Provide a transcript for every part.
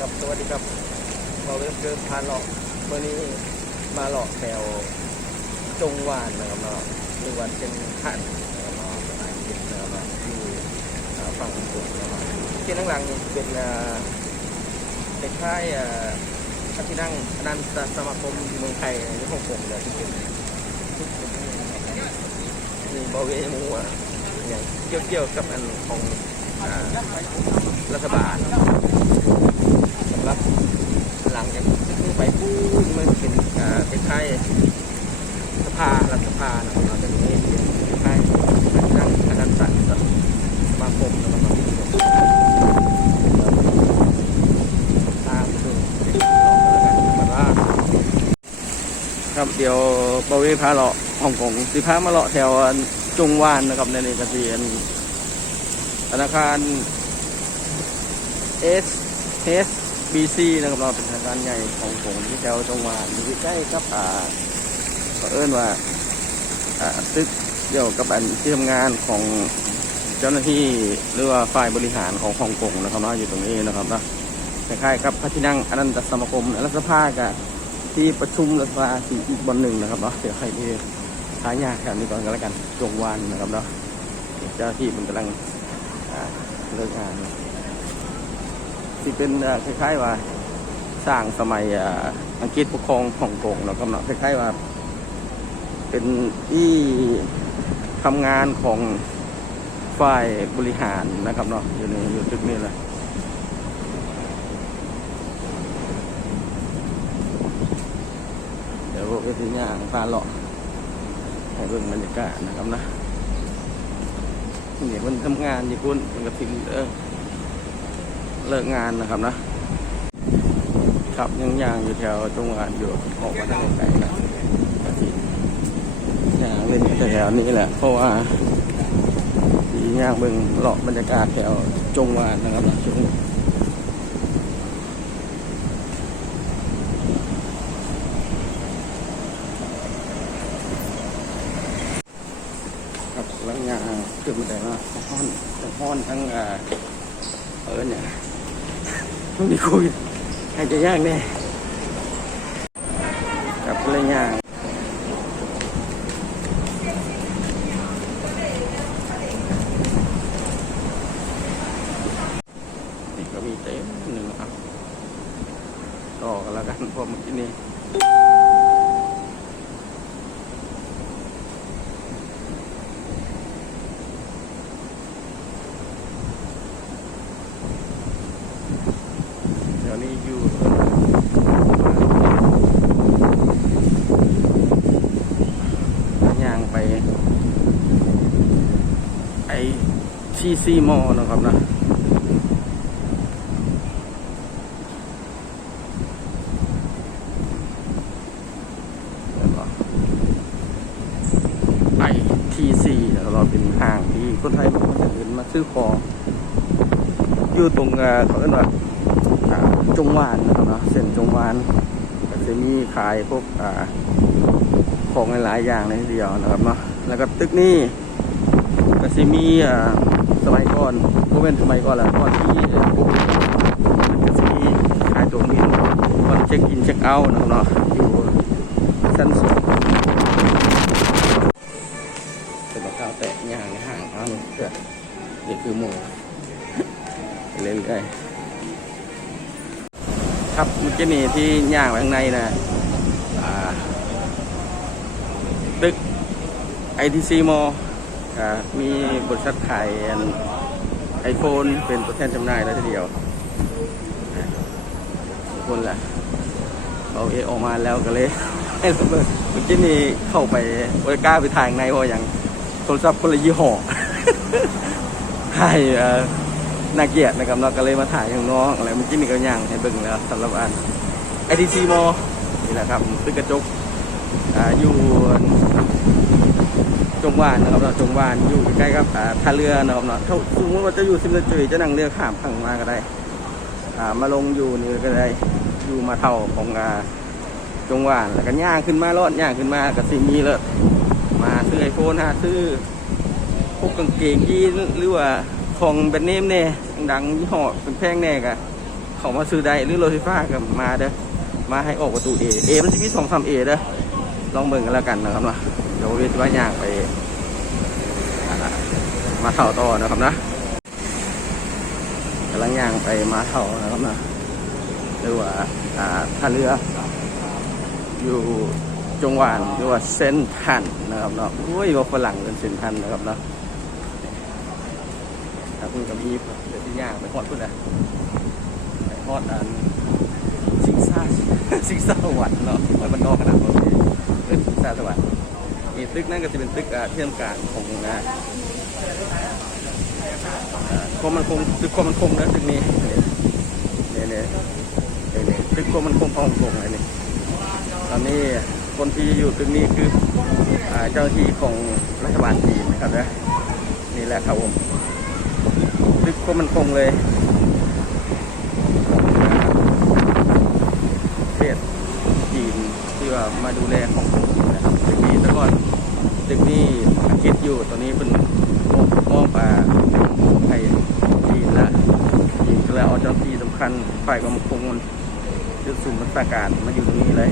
ครับสวัสดีครับ เราเริ่มเดินพานหลอกเมื่อนี้มาหลอกแถวจงหวานนะครับเนาะหรือว่าเป็นขันนะครับเนาะภาษาอังกฤษนะครับอยู่ฝั่งตรงนะครับที่นั่งหลังนี่เป็นเป็นค่ายพระที่นั่งอนันตสมาคมเมืองไทยในฮ่องกงเนี่ยที่เป็นมีบริเวณมัวอย่างเกี่ยวเกี่ยวกับอันของรัฐบาล สำหรับหลังจากนี้ไปปุ๊บมันเป็นอ่าเป็นค่ายสภารัฐสภานะครับเราจะมีเป็นค่ายนั่งคณะสัตว์สมาคมนะครับมาที่ตามดูแล้วกันมันว่าครับ เดี๋ยวบริเวณพาเลาะฮ่องกงสิพามาเลาะแถวจงวานนะครับในนี้ก็สิอันธนาคาร S S B C นะครับเราเป็นทางการใหญ่ของผมที่แถวจงวัดอยู่ใกล้กับอ่าเขาเอิ้นว่าอ่าตึกเกี่ยวกับอันที่ทำงานของเจ้าหน้าที่หรือว่าฝ่ายบริหารของฮ่องกงนะครับเนาะอยู่ตรงนี้นะครับนะคล้ายๆกับพระที่นั่งอนันตสมาคมรัฐสภากับ ที่ประชุมรัฐสภาที่อีกบนหนึ่งนะครับเนาะเดี๋ยวให้ที่ทายากแถวนี้ก่อนกันแล้วกันจงวานนะครับเนาะเจ้าที่มันกำลังเลิกงานที่เป็นคล้ายๆว่าสร้างสมัยอังกฤษปกครองฮ่องกงเนาะกำเนาะคล้ายๆว่า เป็นที่ทำงานของฝ่ายบริหารนะครับเนาะอยู่ในอยู่จุดนี้เลยเดี๋ยวพว กไปที่ย่างพาเลาะให้เบิ่งบรรยากาศนะครับนะนี่คนทำงานญี่ปุ่นมันก็ทิ้งเออเลิกงานนะครับนะ ครับยังย่างอยู่แถวจังหวัดอยู่ออกมาทางไกลนะย่างเล่นแถวนี้แหละ เพราะว่าสีย่างเบิ่งเลาะบรรยากาศแถวจงหวานนะครับนะช่วงนี้ครับแล้ว ย่างขึ้นมาได้ว่าห้อนห้อนทั้งเออเนี่ยต้องมีคุยใครจะยางแน่กับเรื่อย่างนี่ก็มีเต็มหนึ่งครับต่อกันแล้วกันพราะเมื่อกี้นี้เดี๋ยวนี้อยู่ย่างไป ไอ ซีซีมอนะครับนะไอทีซีเราเป็นห้างที่คนไทยบางคนจะเห็นมาซื้อของอยู่ตรงเออเขาเรียกว่าอ่าจงหวานนะครับเนะเส้นจงหวานก็จะมีขายพวกอ่าของหลายๆอย่างในเดียวนะครับเนาะแล้วก็ตึกนี้ก็จะมีอ่า สมัยก่อนพวกเป็นสมัยก่อนแหละก่อนที่มันจะมีขายตัวนี้ก่อนเช็คอินเช็คเอาท์นะครับเนาะอยู่ชั้นสองเป็นมะพร้าวแตะย่างห้างเขาเนี่ยเพื่อนี่คือหมูเรื่อยๆครับเมื่อกี้นี่ที่ย่างไปข้างในนะตึก ITC m a l l อ่า มีบริษัทขายไอโฟนเป็นตัวแทนจำหน่ายแล้วทีเดียวทุกคนแหละเราเอออกมาแล้วก็เลยให้เราเบิ่งเมื่อกี้นี่เข้าไปบริกล้าไปถ่ายในเพราะอย่างโทรศัพท์คนละยี่ห้อถ่ายน่าเกียดนะครับเราก็เลยมาถ่ายข้างนอกอะไรเมื่อกี้นี่ก็ย่างให้เบิ่งแล้วสำหรับอัน ITC m a l l นี่แหละครับตึกกระจกออยู่ จงหวานนะครับเราจงหวานอยู่ใกล้กับท่าเรือนะครับเนาะถ้าสมมติว่าจะอยู่ซิมเลจุยจะนั่งเรือข้ามฝั่งมาก็ได้อ่ามาลงอยู่นี่ก็ได้อยู่มาเท่าของอ่าจงหวานแล้วก็ย่างขึ้นมารอดย่างขึ้นมากับสิมีเลยมาซื้อไอโฟนหาซื้อพวกกางเกงยีนหรือว่าของแบรนด์เนมแน่ดังยี่ห้อเป็นแพงแน่กะเขามาซื้อได้หรือรถไฟฟ้าก็มาเด้อมาให้ออกประตู A A มันจะมีสองสาม A เด้อลองเบิ่งกันแล้วกันนะครับเนาะ เดี๋ยววิทย์ว่าย่างไปมาเท่าต่อนะครับนะกำลังย่างไปมาเท่านะครับนะหรือว่าท่าเรืออยู่จงหวานหรือว่าเซนทันนะครับเนาะอุ้ยว่าฝรั่งเป็นเซนทันนะครับเนาะถ้าคุณกับมีเดี๋ยวที่ย่างไปฮอดพุ่นนะไปฮอดอันซิงซ่าซิงซ่าสวรรค์เนาะไว้บนนอกขนาดนี้เป็นซิงซ่าสวรรค์ ตึกนั่นก็จะเป็นตึกอ่าเทียมการของนะความมันคงตึกความมันคงนะตึกนี้เนี่ยเนี่ยเนี่ยตึกความมันคงของฮ่องอะไรนี่ตอนนี้คนที่อยู่ตรงนี้คืออาเจ้าหน้าที่ของรัฐบาลจีนนะครับนะนี่แหละครับผมตึกก็มันคงเลยประเทศจีนที่ว่ามาดูแลของนะครับตึกนี้แต่ก่อน ตึกนี้คิดอยู่ตอนนี้เป็นมอบมาให้จีนละจีนก็เลยเอาเจ้าที่สำคัญฝ่ายความคงมันยุดศูนย์บัญชาการมาอยู่ตรงนี้เลย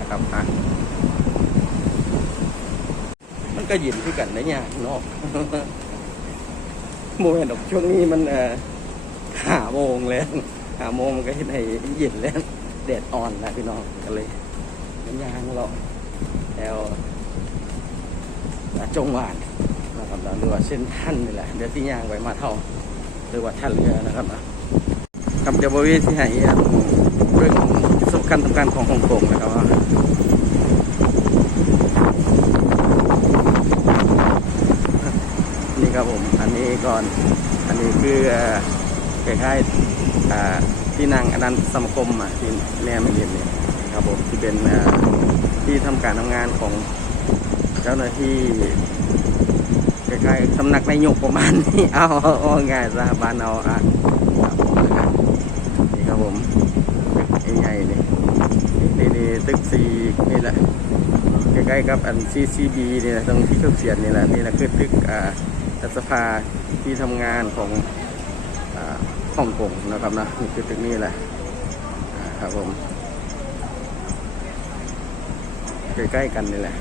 นะครับอะมันก็ย็นคือกันนะเนี่ยเนาะโมเห็นดอกช่วงนี้มันเอ่อหาโมงแล้วหาโมงมันก็เห็นให้เย็นแล้วแดดอ่อนแล้วพี่น้องกันเลยมันยางเราแล้ว จงหวานนะครับหรือว่าเส้นท่านนี่แหละเดี๋ยวที่ย่างไว้มาเท่าหรือว่าท่านเรือนะครับนะคำเดียวบริเวณที่ให้อันเรื่องสำคัญสำคัญของฮ่องกงนะครับว่านี่ครับผมอันนี้ก่อนอันนี้คือเอ่อคล้ายๆที่นางอนันต์สมคมอะที่แนไม่เห็นเนี่ยครับผมที่เป็นที่ทำการทำงานของ เจ้าหน้าที่คล้ายๆสำนักนายกประมาณนี้ เอาเอาเอาง่ายซะบ้านเอาอะนี่ครับผมตึกใหญ่ๆนี่นี่นี่ตึกสี่นี่แหละใกล้ๆกับอัน CCB นี่นะตรงที่เครื่องเสียงนี่แหละนี่แหละคือตึกอ่ารัฐสภาที่ทำงานของอ่าฮ่องกงนะครับนะนี่คือตึกนี้แหละครับผมใกล้ๆกันนี่แหละ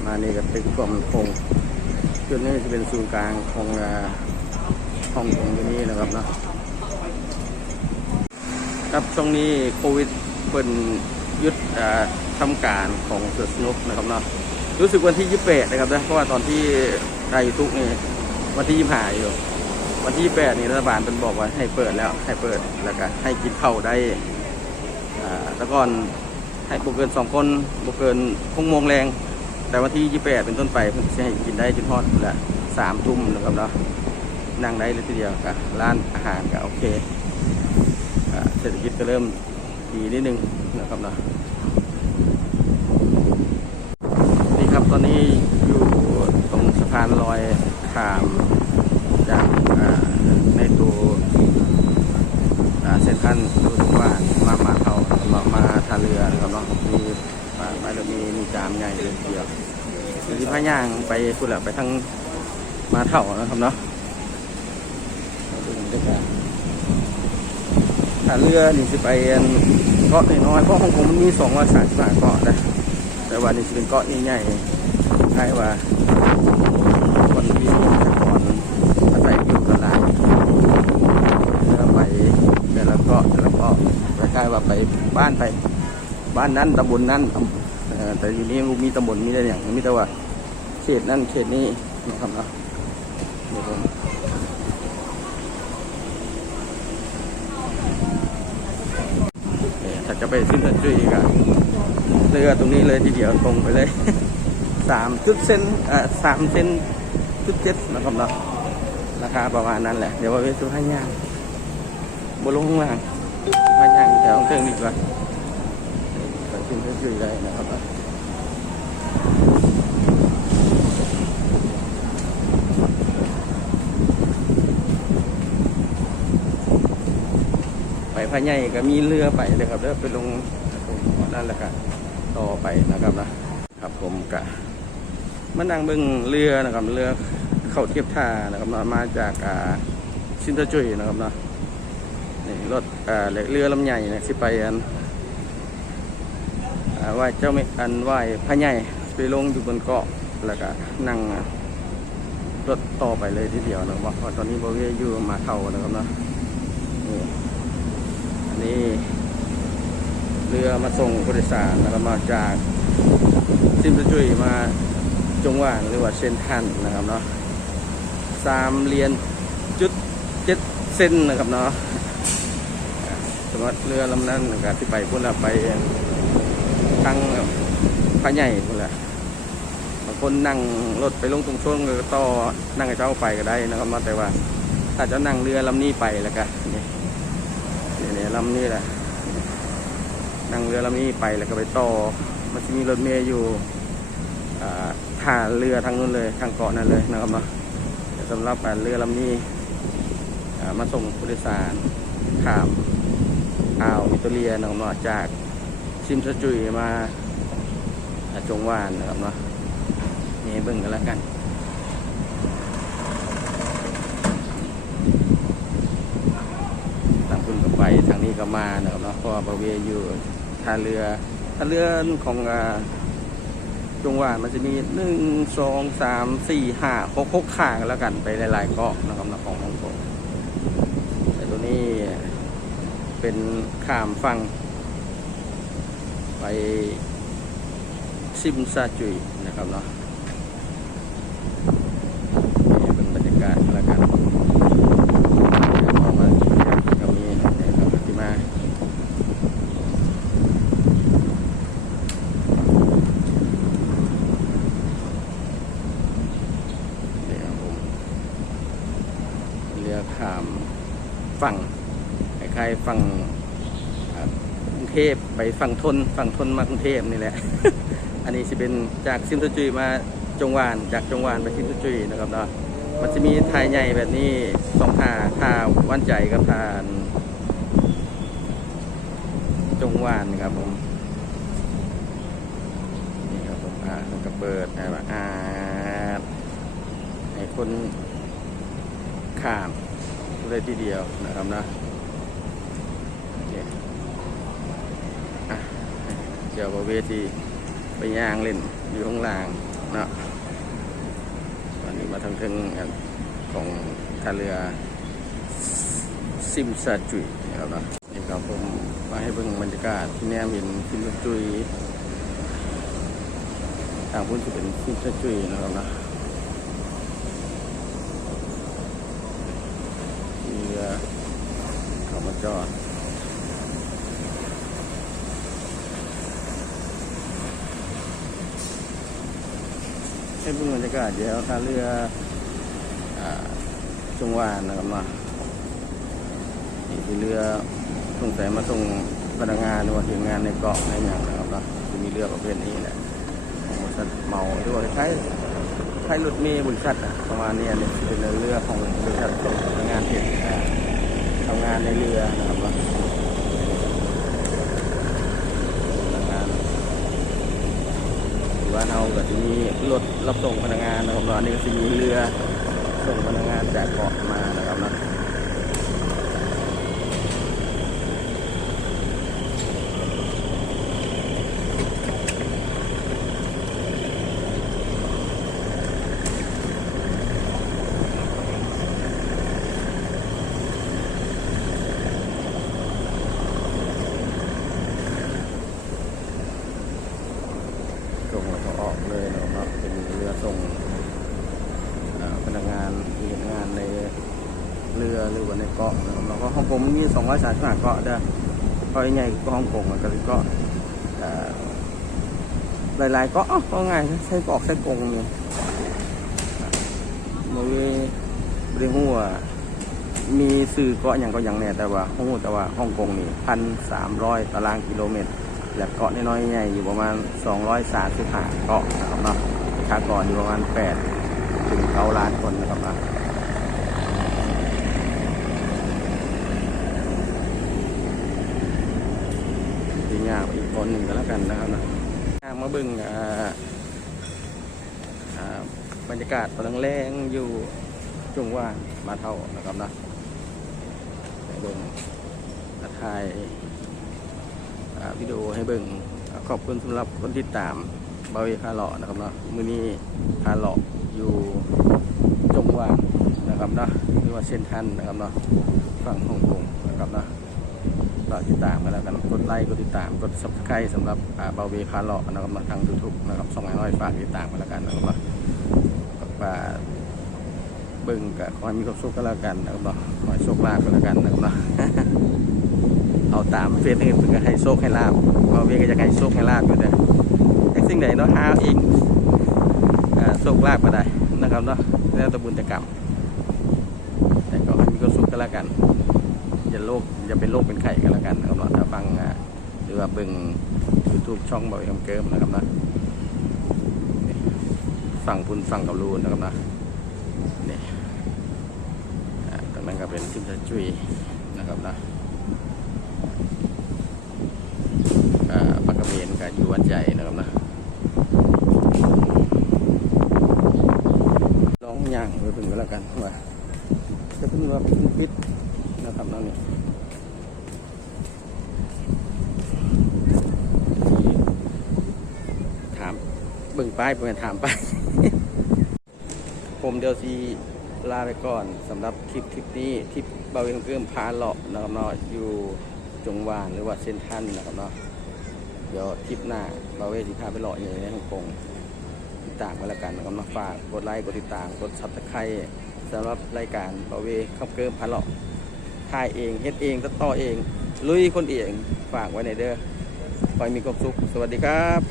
ต่ อมานี่ก็ตึกความคงจุดนี้จะเป็นศูนย์กลางของอ่าฮ่องกงที่นี้นะครับเนาะครับช่วงนี้โควิดเป็นยุดอ่าทำการของเสือสนุกนะครับเนาะรู้สึกวันที่ยี่สิบนะครับนะเพราะว่าตอนที่ไทยทุกนี่วันที่ยี่สิบอยู่ วันที่ยี่สิบนี่รัฐบาลเป็นบอกว่าให้เปิดแล้วให้เปิดแล้วก็ให้กินข้าได้อ่าแต่ก่อนให้บุกเกินสองคนบุกเกินหกโมงแรง แต่วันที่ยี่สิบเป็นต้นไปเพิ่นจะให้กินได้จนทอดละสามทุ่มนะครับเนาะนั่งได้เลยทีเดียวกับร้านอาหารก็โอเคอเศรษฐกิจก็เริ่มดีนิดนึงนะครับเนาะนี่ครับตอนนี้อยู่ตรงสะพานลอยขามจากในตัวเส้นทันดูทุกว่านมามาเขามามาท่าเรือนะครับเนาะมี มาไปแล้วมีมีจามใหญ่เลยเดียวที่พาย่างไปคุณแหละไปทางมาเท่านะครับเนาะดูบรรยากาศถ้าเรือนี่สิไปเกาะน้อยเพราะฮ่องกงมันมีสองร้อยสามสิบห้าเกาะนะแต่ว่านี่จะเป็นเกาะใหญ่ๆคล้ายว่าคนที่แต่ก่อนอาศัยอยู่กันหลายเรือไปแต่ละเกาะแต่ละเกาะคล้ายๆว่าไปบ้านไป บ้านนั้นตำบลนั้นแต่อยู่นี้มีตำบลมีแต่อย่างมีแต่ว่าเขตนั้นเขตนี้นะครับเนาะเดี๋ยวผมเนี่ยถ้าจะไปซินเทอร์ทรีก็เรือตรงนี้เลยทีเดียวตรงไปเลยสามจุดเซนอ่าสามเซนจุดเจ็ดนะครับเนาะราคาประมาณนั้นแหละ เดี๋ยวว่าไปสุพรรณย่างบนลงข้างล่างสุพรรณย่างแถวเครื่องดีกว่า เทอร์ทรีเลยนะครับไปพะใหญ่ก็มีเรือไปเลยครับเด้อไปลงนั่นแหละครับต่อไปนะครับนะครับผมกะมานั่งเบิ่งเรือนะครับเรือเข้าเทียบท่านะครับนะมาจากอ่าซินเตอร์จุยนะครับนะนี่รถอ่าเรือลำใหญ่นี่ยสิไปอัน ไหว้เจ้าแม่อันไหว้พระใหญ่ไปลงอยู่บนเกาะแล้วก็นั่งรถต่อไปเลยทีเดียวนะครับเพราะตอนนี้บริเวณอยู่มาเท่านะครับเนาะนี่อันนี้เรือมาส่งผู้โดยสารนะครับมาจากซิมจุยมาจงหวานหรือว่าเซนทันนะครับเนาะสามเหรียญจุดเจ็ดเซนนะครับเนาะอ่าสมมติเรือลำนั้นนะครับที่ไปพุ่นละไป ทางพระใหญ่พุ่นละบางคนนั่งรถไปลงตรงช่วงก็ต่อนั่งกับเจ้าไปก็ได้นะครับเนาแต่ว่า ถ้าจะนั่งเรือลำนี้ไปแล้วก็นี่นี่ลำนี้แหละนั่งเรือลำนี้ไปแล้วก็ไปต่อ มันจะมีรถเมล์อยู่ท่าเรือทางนู้นเลยทางเกาะนั่นเลยนะครับเนาะสำหรับเรือลำนี้มาส่งผู้โดยสารข้ามอ่าววิตอเรียนะครับเนาจาก ซิมสจุยมาจงวานนะครับเนาะนี่เบิ่งกันแล้วกันทางคุณก็ไปทางนี้ก็มานะครับเนาะเพราะว่าบริเวณอยู่ท่าเรือท่าเรือของจงวานมันจะมีหนึ่งสองสามสี่ห้าหกหกข้างแล้วกันไปหลายๆเกาะนะครับนะของฮ่องกงแต่ตัวนี้เป็นข้ามฝั่ง ไปซิมซาจุยนะครับเนาะนี่เป็นบรรยากาศแล้วกัน ออกมาก็มีนะครับที่มาเดี๋ยวผมเรือข้ามฝั่งคล้ายๆฝั่งอ่ากรุงเท พไปฝั่งทนฝั่งทนมากรุงเทพนี่แหละ อันนี้จะเป็นจากซิมตุจุยมาจงหวานจากจงหวานไปซิมตุจุยนะครับเนาะมันจะมีทายใหญ่แบบนี้สองทาทาว่านใจกับทานจงหวานครับผมนี่ครับผมอ่าแล้วก็เปิดอ่าอ่าให้คนข้ามเลยทีเดียวนะครับนะโอเคอะ เดี๋ยวบเวที่ไปย่างเล่นอยู่ข้างล่างเนาะวันนี้มาทางทิงของท่าเรือซิมซาจุยนะครับเนาะนี่ครับผมมาให้เบิ่งบรรยากาศที่แนมเห็นซิมซาจุยทางพุ่นจะเป็นซิมซาจุยนะครับนะมีเรือเขามาจอด ให้เพิ่งบรรยากาศเดี๋ยวท่าเรืออ่าจงหวานนะครับมานี่คือเรือสงสัยมาส่งพนักงานหรือว่าถึงงานในเกาะในอย่างนะครับเนาะจะมีเรือประเภทนี้แหละของบริษัทเมาหรือว่าคล้ายคล้รถเมล์บริษัทอะประมาณนี้อันนี้เป็นเรือของบริษัทส่งพนักงานที่อ่าทำงานในเรือนะครับเนาะพนักงาน หรือว่าเฮาก็จะมีรถรับส่งพนักงานนะครับอันนี้ก็จะมีเรือส่งพนักงานจากเกาะมานะครับนะส่งแล้วก็ออกเลยนะครับเนาะเป็นเรือส่งอ่าพนักงานที่ทำงานใน เรือหรือว่าในเกาะนะครับแล้วก็ฮ่องกงมีสองร้อยสามสิบห้าเกาะเด้อเกาะใหญ่ก็ฮ่องกงมันก็เป็นเกาะหลายๆเกาะก็ง่ายใช้เกาะใช้กงเนี่ยมันบริหัวมีสื่อเกาะอย่างก็อย่างเนี่ยแต่ว่าฮู้แต่ว่าฮ่องกงนี่พันสามร้อยตารางกิโลเมตร และเกาะน้อยๆใหญ่อยู่ประมาณ235เกาะนะครับเนาะประชากรอยู่ประมาณ8ถึง9ล้านคนนะครับนะทีงา นอีกคนหนึ่งก็แล้วกันนะครับนะงานมาบึงอ่าอ่าบรรยากาศกำลังแรงอยู่จุงว่านมาเท่านะครับนะเบิ่งถ่ายวิดีโอให้เบิ่งขอบคุณสำหรับคนติดตามบาเวคาเลาะนะครับเนาะมือนี้คาเลาะอยู่จงว่านนะครับเนาะหรือว่าเส้นทันนะครับเนาะฝั่งฮ่องกงนะครับเนาะ ก็ติดตามกันแล้วกันกดไลค์กดติดตามกด subscribe สำหรับอ่าบาเวคาเลนะครับเนาทาง YouTube นะครับส่องให้น้อยฝากติดตามกันแล้วกันนะครับเนาะก็ว่าเบิ่งกับขอให้มีความสุขกันแล้วกันนะครับเนาะขอให้โชคลาภกันแล้วกันนะครับเอาตามเฟซอื่นเพื่อให้โชคให้ลาบเราเวีก็จะให้โชคให้ลาบอยู่เด้อแต่สิ่งใดเนาะหาเอาเองโชคลาภก็ได้นะครับเนาะแล้วแตะบุญแตะกรรมแต่ก็ให้มีความสุขกันแล้วกัน อย่าโรคอย่าเป็นโรคเป็นไข้กันแล้วกันนะครับเนาะถ้าฟังหรือว่าเบิ่งยูทูบช่องบ่อยคำเกิมนะครับนะนี่งพุ่นฟังกับรูนนะครับนะนี่อ่าตรงนั้นก็เป็นทิมจุยนะครับนะอ่าปากกระเบนกับอยู่วัดใหญ่นะครับนะลองย่างไปพึ่งก็แล้วกันว่าจะพึ่งว่าปิด นะครับนั่นนี่ถามเบิ่งป้ายเพื่อนถามไปผมเดี๋ยวซีลาไปก่อนสำหรับคลิปคลิปนี้ทริปเบาเวงเกิมพาเลาะนะครับเนาะอยู่จงหวานหรือว่าเซนทรันนะครับเนาะเดี๋ยวทริปหน้าบาเวสิพาไปหล่ออย่างในฮ่องกงติดตามกันแล้วกันนะครับมาฝากกดไลค์กดติดตามกดซับสไครต์สำหรับรายการบาเวขับเกิมพาเลาะ ถ่ายเองเฮ็ดเองตัดต่อเอง ลุยคนเองฝากไว้ในเด้อคอยมีความสุข สวัสดีครับ